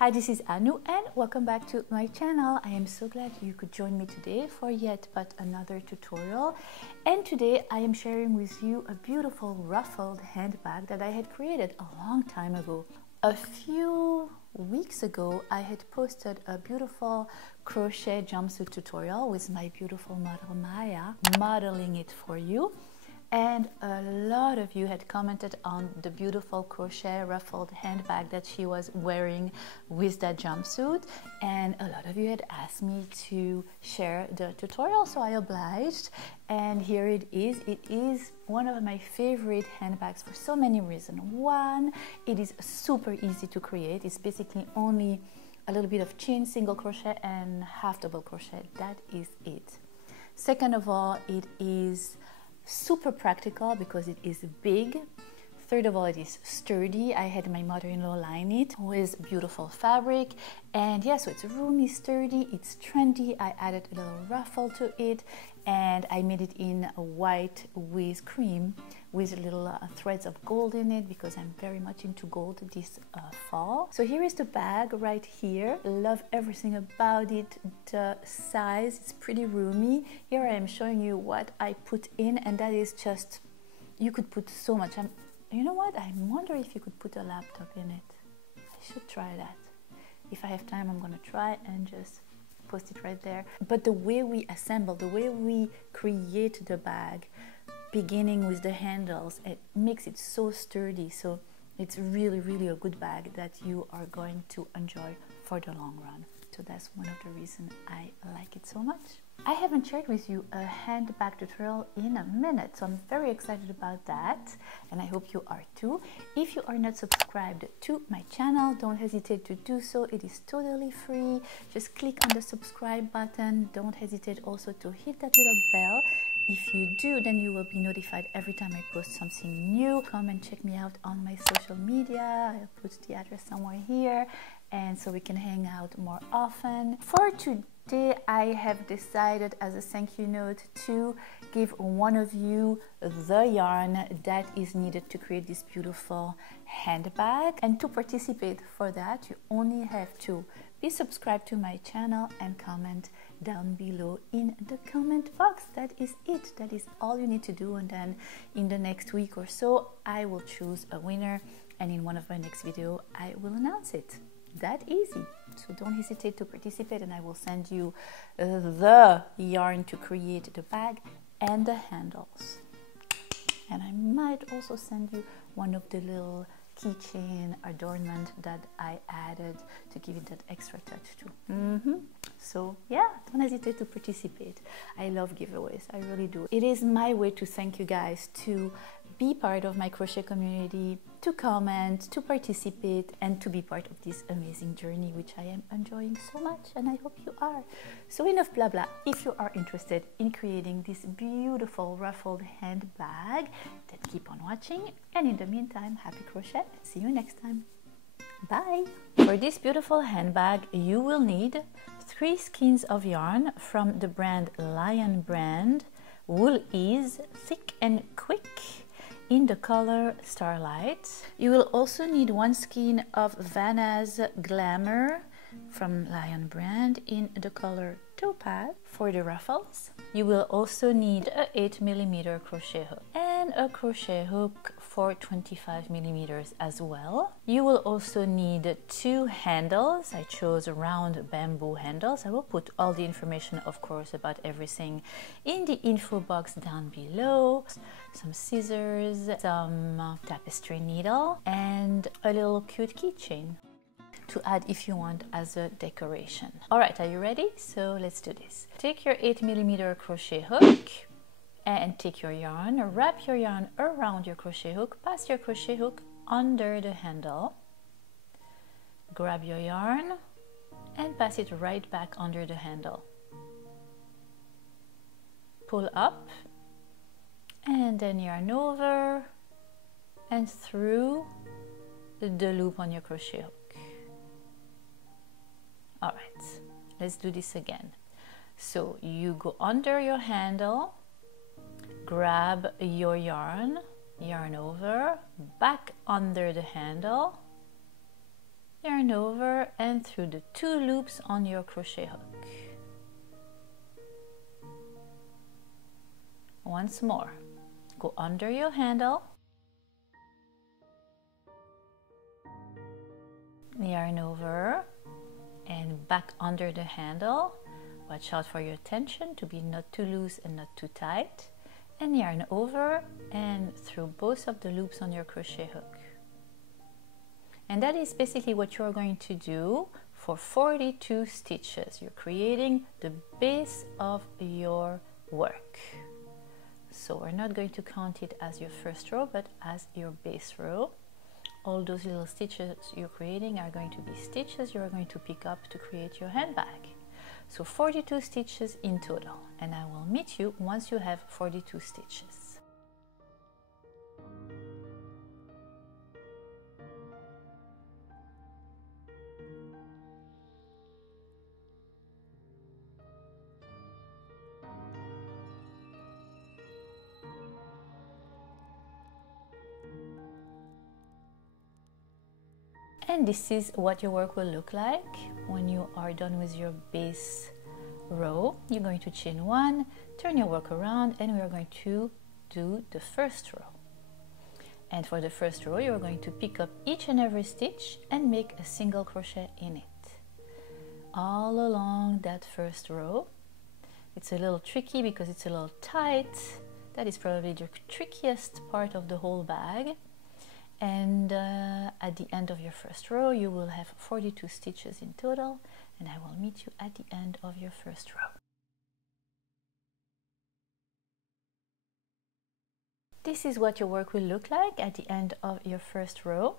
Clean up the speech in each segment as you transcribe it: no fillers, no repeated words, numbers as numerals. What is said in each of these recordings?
Hi, this is Anu and welcome back to my channel. I am so glad you could join me today for yet but another tutorial. And today I am sharing with you a beautiful ruffled handbag that I had created a long time ago. A few weeks ago I had posted a beautiful crochet jumpsuit tutorial with my beautiful model Maya modeling it for you. And a lot of you had commented on the beautiful crochet ruffled handbag that she was wearing with that jumpsuit, and a lot of you had asked me to share the tutorial, so I obliged, and here it is. It is one of my favorite handbags for so many reasons. One, it is super easy to create. It's basically only a little bit of chain single crochet and half double crochet. That is it. Second of all, it is super practical because it is big. Third of all, it is sturdy. I had my mother-in-law line it with beautiful fabric, and yeah, so it's roomy, sturdy, it's trendy. I added a little ruffle to it, and I made it in white with cream with little threads of gold in it because I'm very much into gold this fall. So here is the bag right here. Love everything about it. The size is pretty roomy. Here I am showing you what I put in, and that is just, you could put so much. You know what? I wonder if you could put a laptop in it. I should try that. If I have time, I'm gonna try and just post it right there. But the way we assemble, the way we create the bag, beginning with the handles, it makes it so sturdy. So it's really a good bag that you are going to enjoy for the long run. So that's one of the reasons I like it so much. I haven't shared with you a handbag tutorial in a minute, so I'm very excited about that, and I hope you are too. If you are not subscribed to my channel, don't hesitate to do so. It is totally free. Just click on the subscribe button. Don't hesitate also to hit that little bell. If you do, then you will be notified every time I post something new. Come and check me out on my social media. I'll put the address somewhere here, and so we can hang out more often. For today, I have decided as a thank you note to give one of you the yarn that is needed to create this beautiful handbag. And to participate for that, you only have to be subscribed to my channel and comment down below in the comment box. That is it. That is all you need to do, and then in the next week or so I will choose a winner, and in one of my next video I will announce it. That easy. So don't hesitate to participate, and I will send you the yarn to create the bag and the handles, and I might also send you one of the little keychain adornment that I added to give it that extra touch too. So yeah, don't hesitate to participate. I love giveaways, I really do. It is my way to thank you guys to be part of my crochet community, to comment, to participate, and to be part of this amazing journey, which I am enjoying so much, and I hope you are. So enough blah blah. If you are interested in creating this beautiful ruffled handbag, then keep on watching, and in the meantime, happy crochet. See you next time. Bye. For this beautiful handbag, you will need 3 skeins of yarn from the brand Lion brand. Wool is thick and quick in the color Starlight. You will also need 1 skein of Vanna's Glamour from Lion brand in the color Topaz for the ruffles. You will also need a 8mm crochet hook and a crochet hook for 25mm as well. You will also need 2 handles. I chose round bamboo handles. I will put all the information, of course, about everything in the info box down below. Some scissors, some tapestry needle, and a little cute keychain to add if you want as a decoration. All right, are you ready? So let's do this. Take your 8mm crochet hook and take your yarn, wrap your yarn around your crochet hook, pass your crochet hook under the handle, grab your yarn and pass it right back under the handle. Pull up and then yarn over and through the loop on your crochet hook. All right, let's do this again. So you go under your handle, grab your yarn, yarn over, back under the handle, yarn over and through the 2 loops on your crochet hook. Once more, go under your handle, yarn over and back under the handle. Watch out for your tension to be not too loose and not too tight, and yarn over and through both of the loops on your crochet hook. And that is basically what you're going to do for 42 stitches. You're creating the base of your work. So we're not going to count it as your first row, but as your base row. All those little stitches you're creating are going to be stitches you're going to pick up to create your handbag. So 42 stitches in total, and I will meet you once you have 42 stitches. And this is what your work will look like when you are done with your base row. You're going to chain 1, turn your work around, and we are going to do the first row. And for the first row, you're going to pick up each and every stitch and make a single crochet in it. All along that first row. It's a little tricky because it's a little tight. That is probably the trickiest part of the whole bag. And at the end of your first row, you will have 42 stitches in total, and I will meet you at the end of your first row. This is what your work will look like at the end of your first row.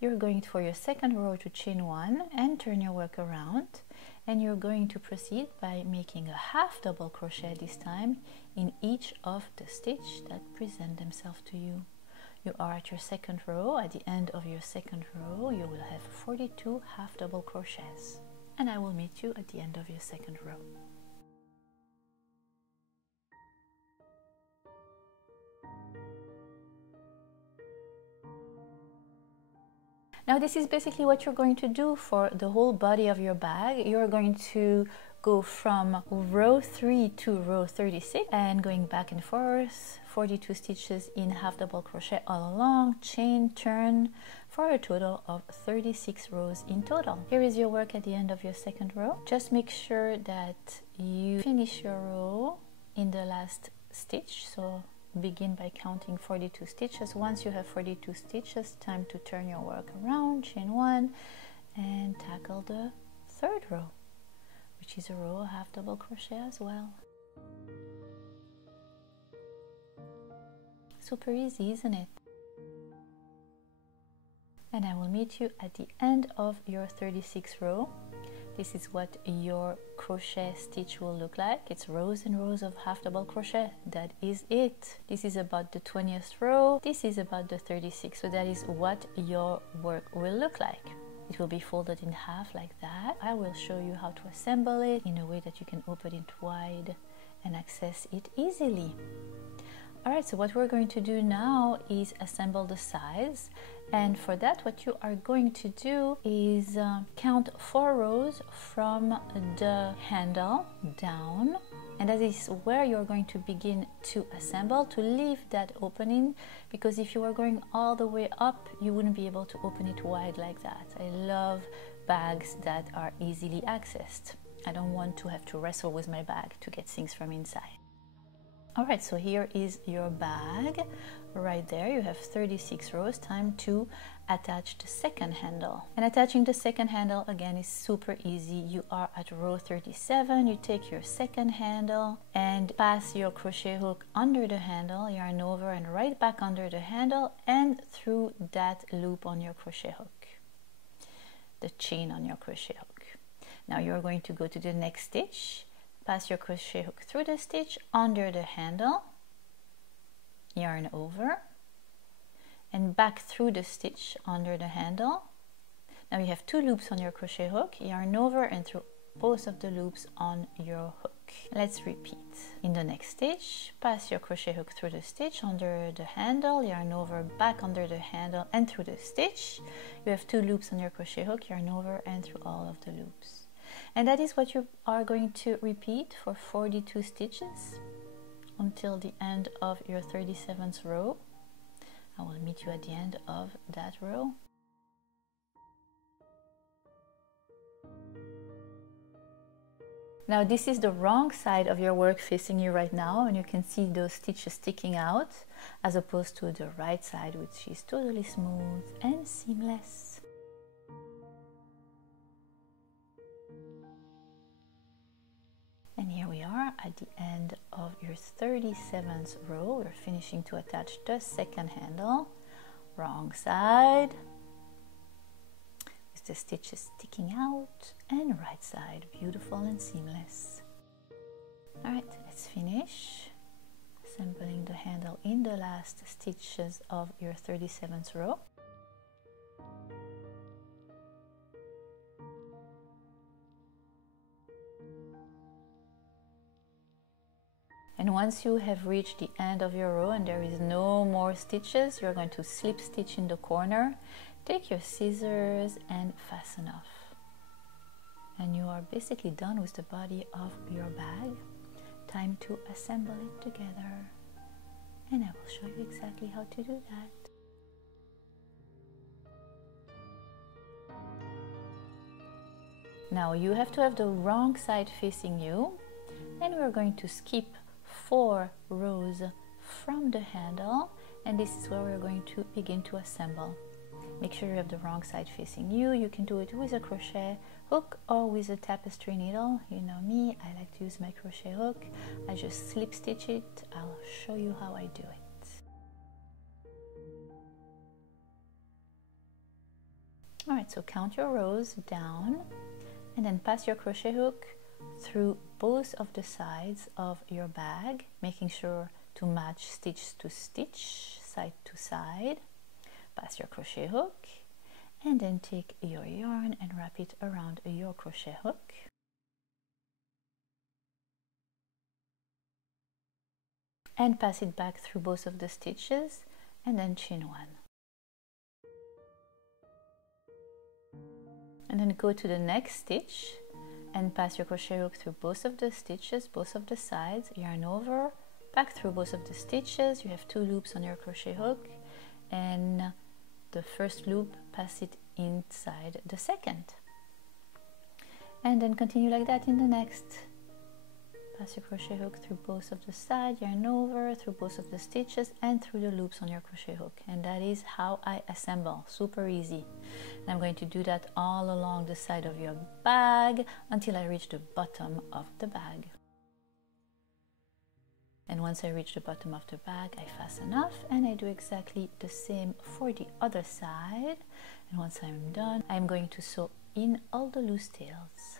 You're going for your second row to chain 1 and turn your work around, and you're going to proceed by making a half double crochet this time in each of the stitches that present themselves to you. You are at your second row. At the end of your second row, you will have 42 half double crochets, and I will meet you at the end of your second row. Now this is basically what you're going to do for the whole body of your bag. You're going to go from row 3 to row 36 and going back and forth, 42 stitches in half double crochet all along, chain, turn, for a total of 36 rows in total. Here is your work at the end of your second row. Just make sure that you finish your row in the last stitch, so begin by counting 42 stitches. Once you have 42 stitches, time to turn your work around, chain 1, and tackle the third row, which is a row of half double crochet as well. Super easy, isn't it? And I will meet you at the end of your 36th row. This is what your crochet stitch will look like. It's rows and rows of half double crochet. That is it. This is about the 20th row. This is about the 36th. So that is what your work will look like. It will be folded in half like that. I will show you how to assemble it in a way that you can open it wide and access it easily. Alright, so what we're going to do now is assemble the sides, and for that what you are going to do is count 4 rows from the handle down, and that is where you're going to begin to assemble, to leave that opening, because if you were going all the way up you wouldn't be able to open it wide like that. I love bags that are easily accessed. I don't want to have to wrestle with my bag to get things from inside. Alright, so here is your bag. Right there you have 36 rows. Time to attach the second handle. And attaching the second handle again is super easy. You are at row 37, you take your second handle and pass your crochet hook under the handle, yarn over and right back under the handle and through that loop on your crochet hook, the chain on your crochet hook. Now you're going to go to the next stitch. Pass your crochet hook through the stitch under the handle, yarn over, and back through the stitch under the handle. Now you have 2 loops on your crochet hook, yarn over and through both of the loops on your hook. Let's repeat. In the next stitch, pass your crochet hook through the stitch under the handle, yarn over, back under the handle and through the stitch. You have 2 loops on your crochet hook, yarn over and through all of the loops. And that is what you are going to repeat for 42 stitches until the end of your 37th row. I will meet you at the end of that row. Now this is the wrong side of your work facing you right now, and you can see those stitches sticking out as opposed to the right side, which is totally smooth and seamless. And here we are at the end of your 37th row. We're finishing to attach the second handle. Wrong side, with the stitches sticking out, and right side, beautiful and seamless. Alright, let's finish assembling the handle in the last stitches of your 37th row. And once you have reached the end of your row and there is no more stitches, you're going to slip stitch in the corner. Take your scissors and fasten off. And you are basically done with the body of your bag. Time to assemble it together. And I will show you exactly how to do that. Now you have to have the wrong side facing you, and we're going to skip 4 rows from the handle, and this is where we're going to begin to assemble. Make sure you have the wrong side facing you. You can do it with a crochet hook or with a tapestry needle. You know me, I like to use my crochet hook. I just slip stitch it. I'll show you how I do it. Alright, so count your rows down and then pass your crochet hook through both of the sides of your bag, making sure to match stitch to stitch, side to side. Pass your crochet hook and then take your yarn and wrap it around your crochet hook. And pass it back through both of the stitches and then chain 1. And then go to the next stitch and pass your crochet hook through both of the stitches, both of the sides, yarn over, back through both of the stitches. You have 2 loops on your crochet hook, and the first loop, pass it inside the second. And then continue like that in the next. Pass your crochet hook through both of the sides, yarn over, through both of the stitches and through the loops on your crochet hook. And that is how I assemble, super easy. And I'm going to do that all along the side of your bag until I reach the bottom of the bag. And once I reach the bottom of the bag, I fasten off, and I do exactly the same for the other side. And once I'm done, I'm going to sew in all the loose tails.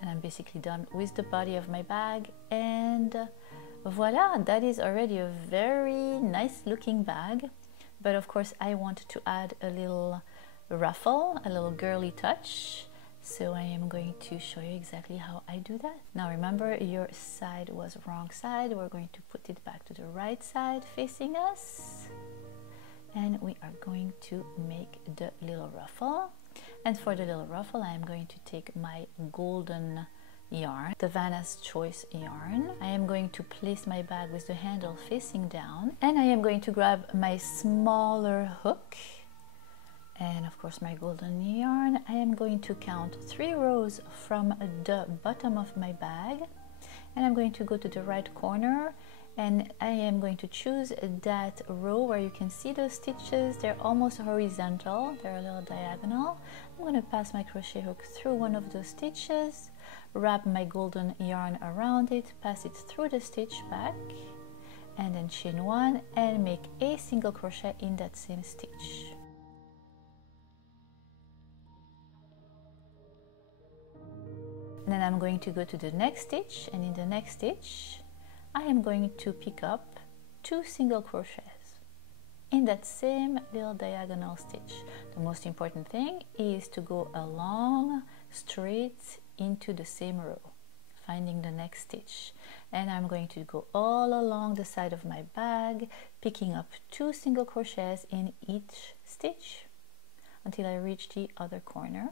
And I'm basically done with the body of my bag, and voila, that is already a very nice looking bag. But of course I want to add a little ruffle, a little girly touch, so I am going to show you exactly how I do that. Now remember, your side was wrong side. We're going to put it back to the right side facing us, and we are going to make the little ruffle. And for the little ruffle, I am going to take my golden yarn, the Vanna's Choice yarn. I am going to place my bag with the handle facing down, and I am going to grab my smaller hook and of course my golden yarn. I am going to count 3 rows from the bottom of my bag, and I'm going to go to the right corner, and I am going to choose that row where you can see those stitches. They're almost horizontal, they're a little diagonal. I'm going to pass my crochet hook through one of those stitches, wrap my golden yarn around it, pass it through the stitch back, and then chain 1 and make a single crochet in that same stitch. And then I'm going to go to the next stitch, and in the next stitch I am going to pick up 2 single crochets in that same little diagonal stitch. The most important thing is to go along straight into the same row. finding the next stitch. And I'm going to go all along the side of my bag, picking up 2 single crochets in each stitch until I reach the other corner.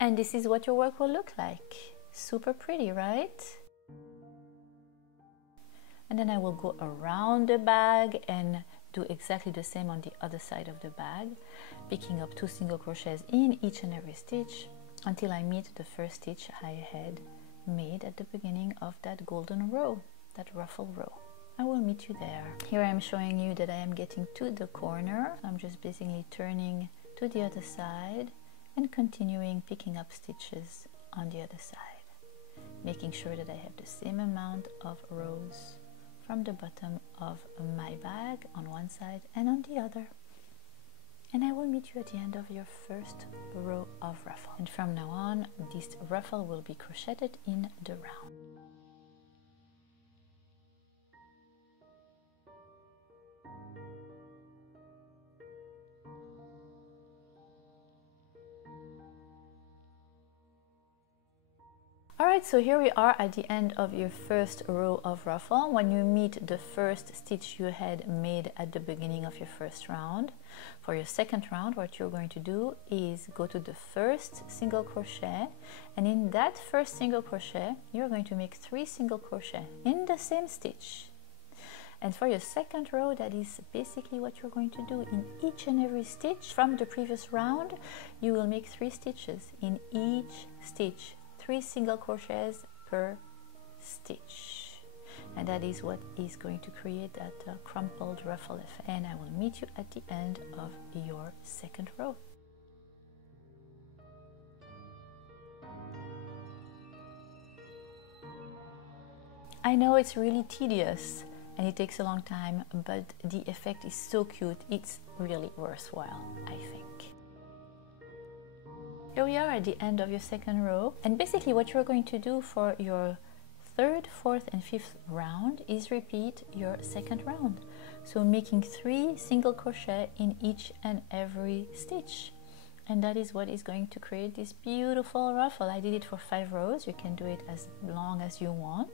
And this is what your work will look like. Super pretty, right? And then I will go around the bag and do exactly the same on the other side of the bag, picking up 2 single crochets in each and every stitch until I meet the first stitch I had made at the beginning of that golden row, that ruffle row. I will meet you there. Here I'm showing you that I am getting to the corner. I'm just basically turning to the other side and continuing picking up stitches on the other side, making sure that I have the same amount of rows from the bottom of my bag on one side and on the other. And I will meet you at the end of your first row of ruffle. And from now on, this ruffle will be crocheted in the round. Alright, so here we are at the end of your first row of ruffle. When you meet the first stitch you had made at the beginning of your first round, for your second round, what you're going to do is go to the first single crochet, and in that first single crochet, you're going to make 3 single crochet in the same stitch. And for your second row, that is basically what you're going to do. In each and every stitch from the previous round, you will make 3 stitches in each stitch. 3 single crochets per stitch, and that is what is going to create that crumpled ruffle effect. And I will meet you at the end of your second row. I know it's really tedious and it takes a long time, but the effect is so cute, it's really worthwhile, I think. Here we are at the end of your second row, and basically what you're going to do for your third, fourth and fifth round is repeat your second round. So making 3 single crochet in each and every stitch. And that is what is going to create this beautiful ruffle. I did it for 5 rows. You can do it as long as you want.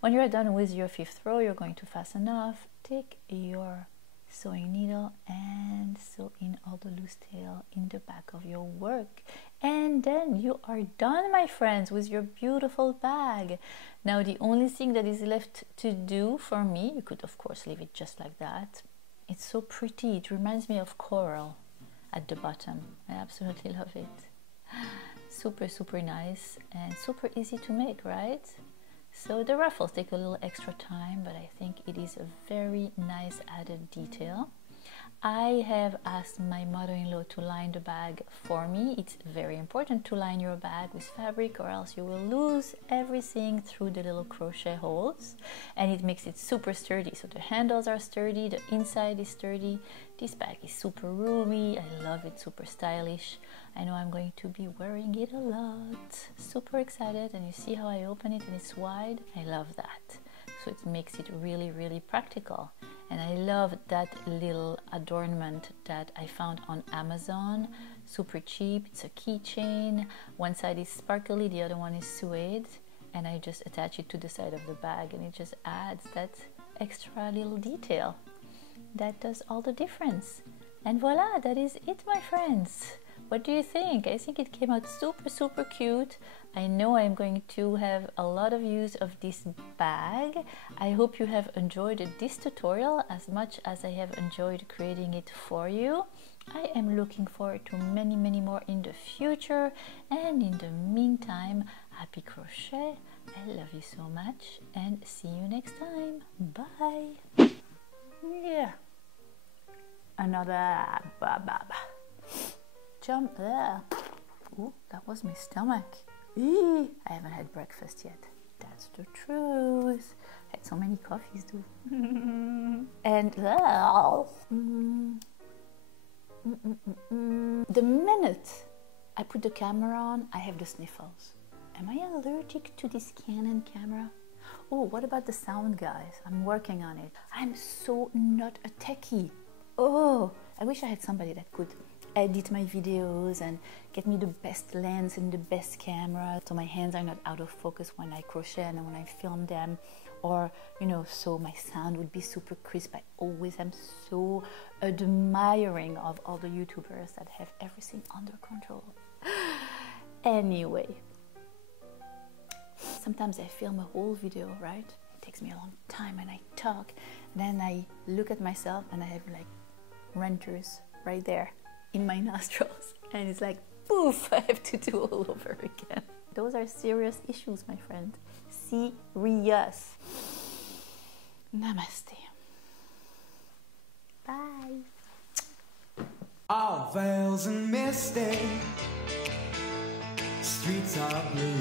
When you're done with your 5th row, you're going to fasten off. Take your sewing needle and sew in all the loose tail in the back of your work, and then you are done, my friends, with your beautiful bag. Now the only thing that is left to do for me, you could of course leave it just like that. It's so pretty. It reminds me of coral at the bottom. I absolutely love it. Super nice and super easy to make, right? So the ruffles take a little extra time, but I think it is a very nice added detail. I have asked my mother-in-law to line the bag for me. It's very important to line your bag with fabric, or else you will lose everything through the little crochet holes, and it makes it super sturdy. So the handles are sturdy, the inside is sturdy. This bag is super roomy. I love it, super stylish. I know I'm going to be wearing it a lot. Super excited, and you see how I open it and it's wide. I love that. So it makes it really practical. And I love that little adornment that I found on Amazon. Super cheap. It's a keychain. One side is sparkly, the other one is suede. And I just attach it to the side of the bag, and it just adds that extra little detail. That does all the difference. And voila, that is it, my friends. What do you think? I think it came out super cute. I know I'm going to have a lot of use of this bag. I hope you have enjoyed this tutorial as much as I have enjoyed creating it for you. I am looking forward to many more in the future, and in the meantime, happy crochet. I love you so much, and see you next time. Bye. Yeah. Another jump there. Ooh, that was my stomach. Eee, I haven't had breakfast yet. That's the truth. I had so many coffees too. And the minute I put the camera on, I have the sniffles. Am I allergic to this Canon camera? Oh, what about the sound, guys? I'm working on it. I'm so not a techie. Oh, I wish I had somebody that could edit my videos and get me the best lens and the best camera so my hands are not out of focus when I crochet and when I film them, or you know, so my sound would be super crisp. I always am so admiring of all the YouTubers that have everything under control. Anyway, sometimes I film a whole video, right? It takes me a long time and I talk, then I look at myself and I have like renters right there in my nostrils, and it's like poof, I have to do all over again. Those are serious issues, my friend. Serious. Namaste. Bye. All veils and misty, streets are blue.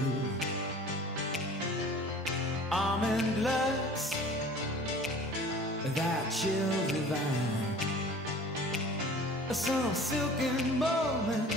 Almond looks, that chill divine. Some silken moment